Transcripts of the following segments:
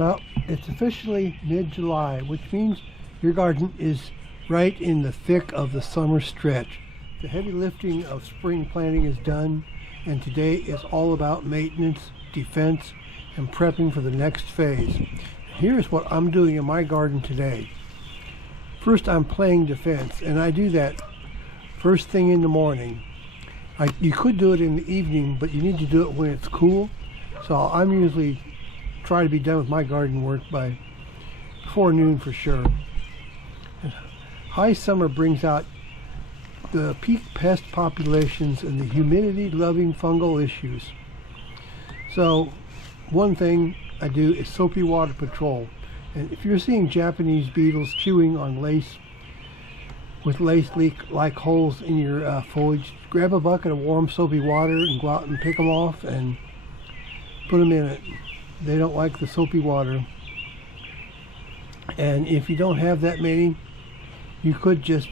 Well, it's officially mid-July, which means your garden is right in the thick of the summer stretch. The heavy lifting of spring planting is done, and today is all about maintenance, defense, and prepping for the next phase. Here's what I'm doing in my garden today. First, I'm playing defense, and I do that first thing in the morning. You could do it in the evening, but you need to do it when it's cool. So I'm usually try to be done with my garden work by before noon for sure. High summer brings out the peak pest populations and the humidity-loving fungal issues. So one thing I do is soapy water patrol. And if you're seeing Japanese beetles chewing on lace with lace leak-like holes in your foliage, grab a bucket of warm soapy water and go out and pick them off and put them in it. They don't like the soapy water. And if you don't have that many, you could just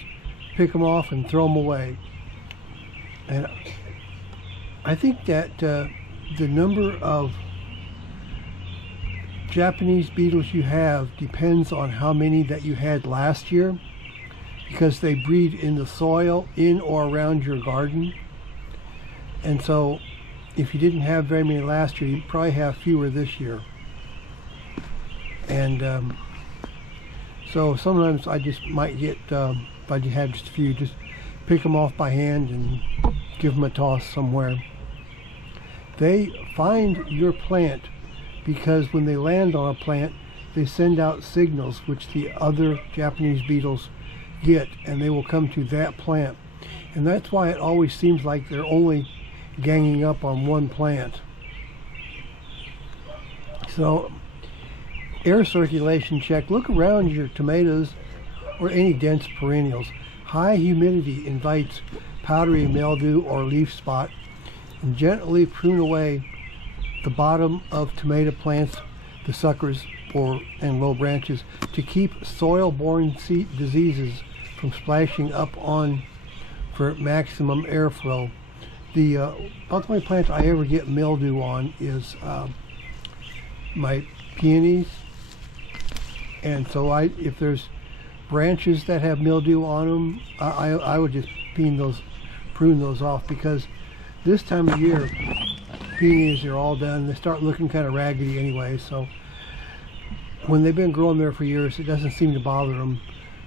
pick them off and throw them away. And I think that the number of Japanese beetles you have depends on how many that you had last year, because they breed in the soil in or around your garden. And so if you didn't have very many last year, you probably have fewer this year. And so sometimes I just might get, if I have just a few, just pick them off by hand and give them a toss somewhere. They find your plant because when they land on a plant, they send out signals which the other Japanese beetles get, and they will come to that plant. And that's why it always seems like they're only ganging up on one plant. So air circulation check. Look around your tomatoes or any dense perennials. High humidity invites powdery mildew or leaf spot, and gently prune away the bottom of tomato plants, the suckers and low branches, to keep soil-borne diseases from splashing up on for maximum airflow. The about the only plant I ever get mildew on is my peonies, and so if there's branches that have mildew on them, I would just prune those off, because this time of year peonies are all done. They start looking kind of raggedy anyway, so when they've been growing there for years, it doesn't seem to bother them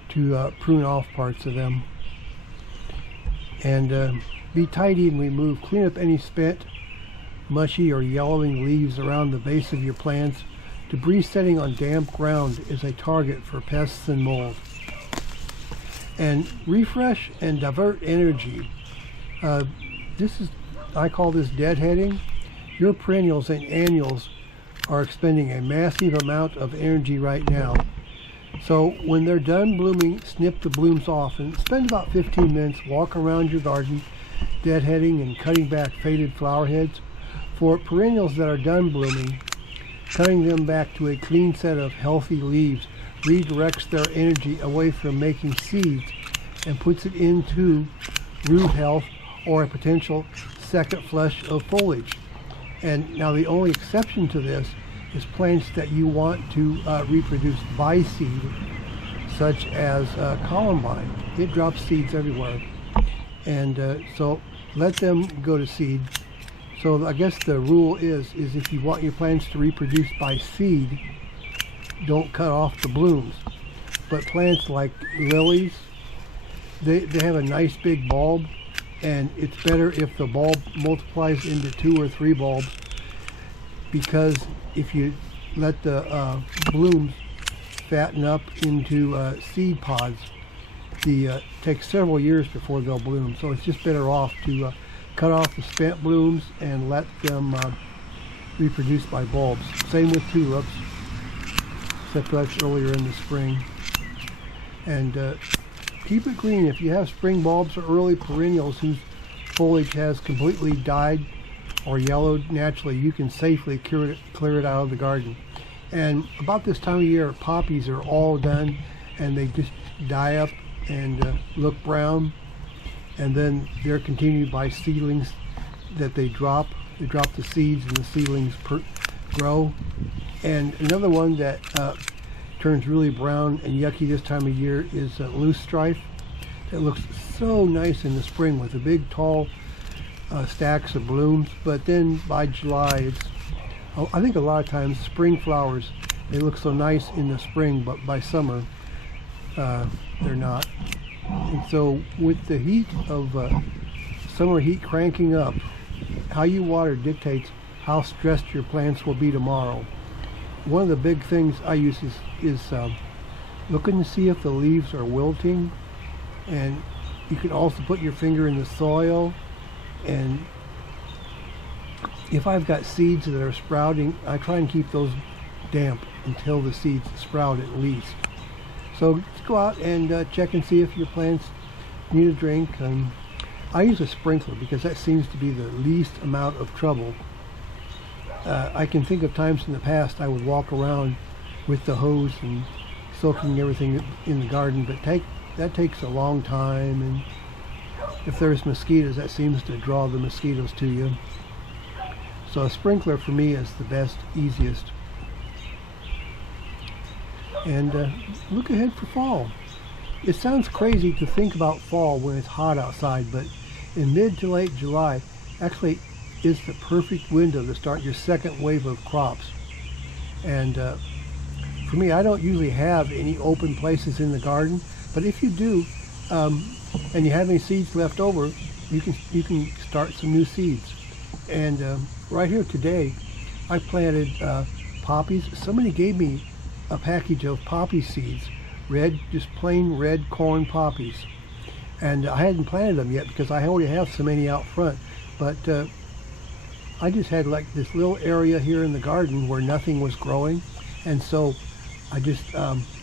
to prune off parts of them. And be tidy and remove. Clean up any spent, mushy, or yellowing leaves around the base of your plants. Debris setting on damp ground is a target for pests and mold. And refresh and divert energy. I call this deadheading. Your perennials and annuals are expending a massive amount of energy right now. So when they're done blooming, snip the blooms off and spend about 15 minutes walk around your garden, deadheading and cutting back faded flower heads. For perennials that are done blooming, cutting them back to a clean set of healthy leaves redirects their energy away from making seeds and puts it into root health or a potential second flush of foliage. And now the only exception to this is plants that you want to reproduce by seed, such as columbine. It drops seeds everywhere, and so let them go to seed. So I guess the rule is if you want your plants to reproduce by seed, don't cut off the blooms. But plants like lilies, they have a nice big bulb, and it's better if the bulb multiplies into 2 or 3 bulbs, because if you let the blooms fatten up into seed pods, it takes several years before they'll bloom. So it's just better off to cut off the spent blooms and let them reproduce by bulbs. Same with tulips, except that's earlier in the spring. And keep it green. If you have spring bulbs or early perennials whose foliage has completely died or yellowed naturally, you can safely clear it out of the garden. And about this time of year, poppies are all done, and they just die up and look brown, and then they're continued by seedlings that they drop. They drop the seeds, and the seedlings grow. And another one that turns really brown and yucky this time of year is loose strife. It looks so nice in the spring with the big tall stacks of blooms, but then by July, I think a lot of times spring flowers, they look so nice in the spring, but by summer they're not. And so with the heat of summer heat cranking up, how you water dictates how stressed your plants will be tomorrow. One of the big things I use is looking to see if the leaves are wilting, and you can also put your finger in the soil, and if I've got seeds that are sprouting, I try and keep those damp until the seeds sprout at least. So just go out and check and see if your plants need a drink. I use a sprinkler because that seems to be the least amount of trouble. I can think of times in the past I would walk around with the hose and soaking everything in the garden, but that takes a long time, and if there's mosquitoes, that seems to draw the mosquitoes to you. So a sprinkler for me is the best, easiest. And look ahead for fall. It sounds crazy to think about fall when it's hot outside, but in mid to late July actually is the perfect window to start your second wave of crops. And for me, I don't usually have any open places in the garden, but if you do, and you have any seeds left over, you can start some new seeds. And right here today, I planted poppies. Somebody gave me a package of poppy seeds, just plain red corn poppies, and I hadn't planted them yet because I already have so many out front. But I just had like this little area here in the garden where nothing was growing, and so I just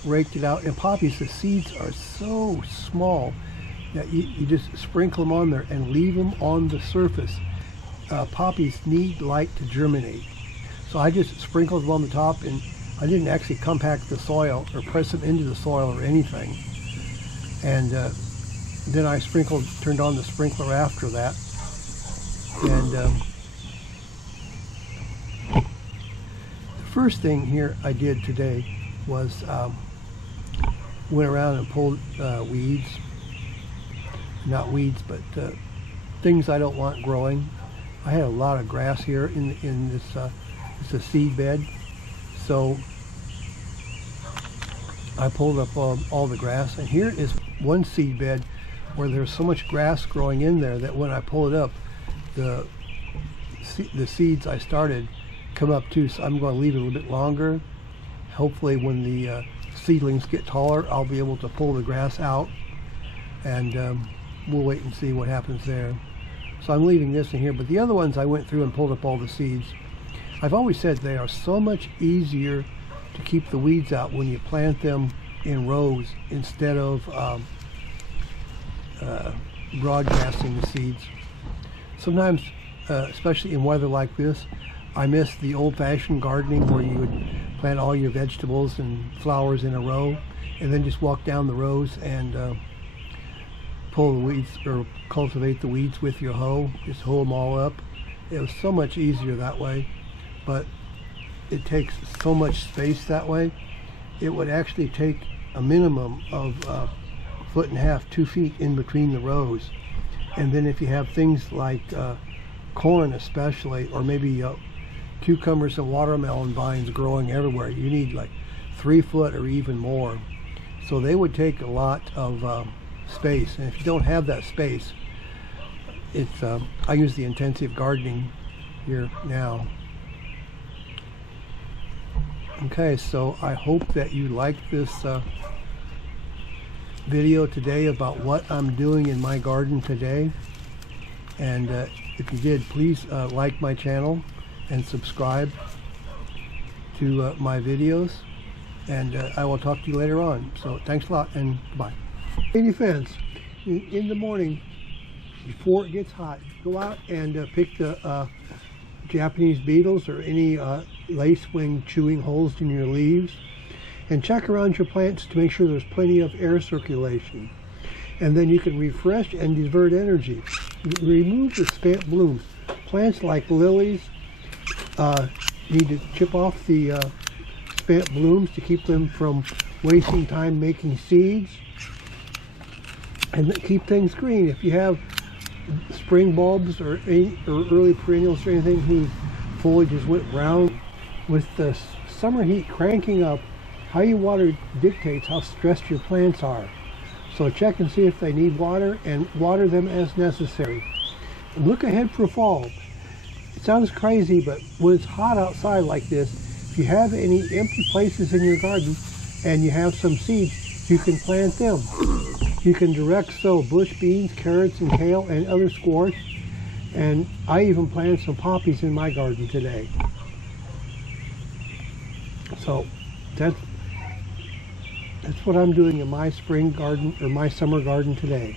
raked it out. And poppies, the seeds are so small that you just sprinkle them on there and leave them on the surface. Poppies need light to germinate, so I just sprinkled them on the top, and I didn't actually compact the soil or press them into the soil or anything. And then I turned on the sprinkler after that. And the first thing here I did today was went around and pulled weeds, not weeds, but things I don't want growing. I had a lot of grass here in this it's a seed bed. So I pulled up all the grass, and here is one seed bed where there's so much grass growing in there that when I pull it up, the seeds I started come up too. So I'm going to leave it a little bit longer. Hopefully when the seedlings get taller, I'll be able to pull the grass out, and we'll wait and see what happens there. So I'm leaving this in here, but the other ones I went through and pulled up all the seeds. I've always said they are so much easier to keep the weeds out when you plant them in rows instead of broadcasting the seeds. Sometimes, especially in weather like this, I miss the old-fashioned gardening where you would plant all your vegetables and flowers in a row and then just walk down the rows and pull the weeds or cultivate the weeds with your hoe. Just hoe them all up. It was so much easier that way. But it takes so much space that way. It would actually take a minimum of 1.5 feet, 2 feet in between the rows. And then if you have things like corn especially, or maybe cucumbers and watermelon vines growing everywhere, you need like 3 foot or even more. So they would take a lot of space. And if you don't have that space, it's I use the intensive gardening here now. Okay, so I hope that you liked this video today about what I'm doing in my garden today. And if you did, please like my channel and subscribe to my videos. And I will talk to you later on. So thanks a lot, and bye. In defense, in the morning, before it gets hot, go out and pick the Japanese beetles or any lacewing chewing holes in your leaves, and check around your plants to make sure there's plenty of air circulation, and then you can refresh and divert energy. Remove the spent blooms. Plants like lilies, need to chip off the spent blooms to keep them from wasting time making seeds, and keep things green. If you have spring bulbs or early perennials or anything whose foliage just went brown, with the summer heat cranking up, how you water dictates how stressed your plants are. So check and see if they need water, and water them as necessary. And look ahead for fall. It sounds crazy, but when it's hot outside like this, if you have any empty places in your garden and you have some seeds, you can plant them. You can direct sow bush beans, carrots, and kale, and other squash. And I even planted some poppies in my garden today. So that's what I'm doing in my spring garden or my summer garden today.